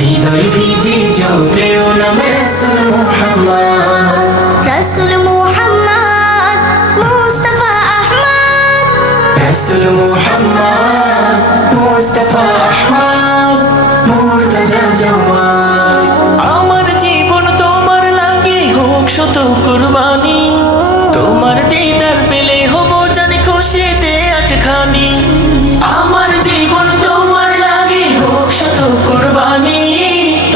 হৃদয় ভিজে জপলেও নাম রাসূল মুহাম্মদ। রাসূল মুহাম্মদ মুস্তাফা আহমদ, রাসূল মুহাম্মদ মুস্তাফা আহমদ, মুর্তজা জাওয়াদ। আমার জীবন তোমার লাগে হোক শত কুরবানি, তোমার দিদার পেলে হব জানি খুশিতে আটখানি। আমার জীবন তোমার লাগে হোক শত কুরবানি,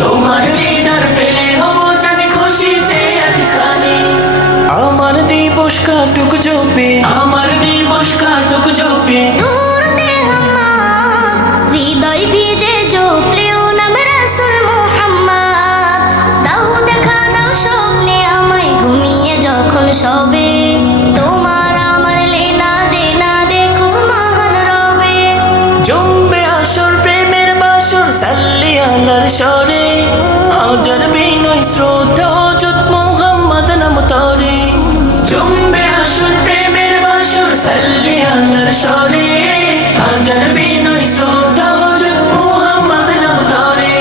তোমার দিদার পেলে হব জানি খুশিতে আটখানি। আমার দিবস কাটুক জপে, আমার দিবস কাটুক জপে, দুরুদে হাম্মাদ, হৃদয় ভিজে জপলেও নাম রাসূল মুহাম্মদ। দাও দেখা দাও স্বপ্নে আমায় ঘুমিয়ে যখন শবে, তোমার আমার লেনা দেনা দেখুক মহান রবে। জমবে আসর প্রেমের বাসর সাল্লি আলার স্বরে, হাজার বিনয় শ্রদ্ধা যত মুহাম্মদ নাম তরে। জমবে আসর প্রেমের বাসর সাল্লি আলার স্বরে, হাজার বিনয় শ্রদ্ধা যত মুহাম্মদ নাম তরে।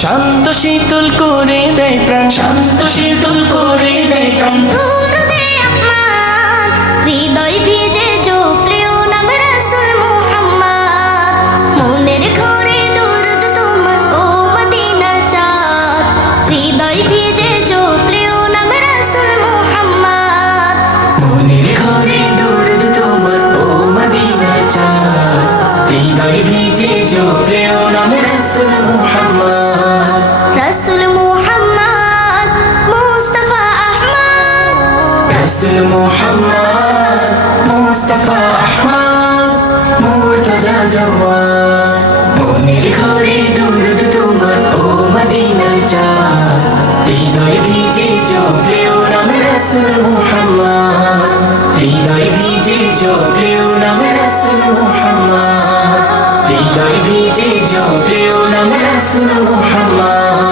শান্ত শীতল করে দেয় প্রাণ, শান্ত শীতল করে দেয় প্রাণ, দুরুদে আহমদ, হৃদয় ভিজে জপলেও নাম রাসূল মুহাম্মদ। মনের ঘরে দুরুদ তোমার ও মদিনার চাঁদ, হৃদয় ভিজে জপলেও নাম রাসূল মুহাম্মদ। মনের ঘরে দরদ তোমার ও মদিনার চাঁদ, হৃদয় ভিজে জপলেও নাম রাসূল মুহাম্মদ। রাসূল মুহাম্মদ মুস্তাফা আহমদ, রাসূল মুহাম্মদ মুস্তাফা আহমদ, মুর্তজা জাওয়াদ। মনের ঘরে দরদ তোমার ও মদিনার চাঁদ, হৃদয় ভিজে জপলেও নাম রাসূল মুহাম্মদ। হৃদয় ভিজে জপলেও নাম রাসূল মুহাম্মদ। হৃদয় ভিজে জপলেও নাম রাসূল মুহাম্মদ।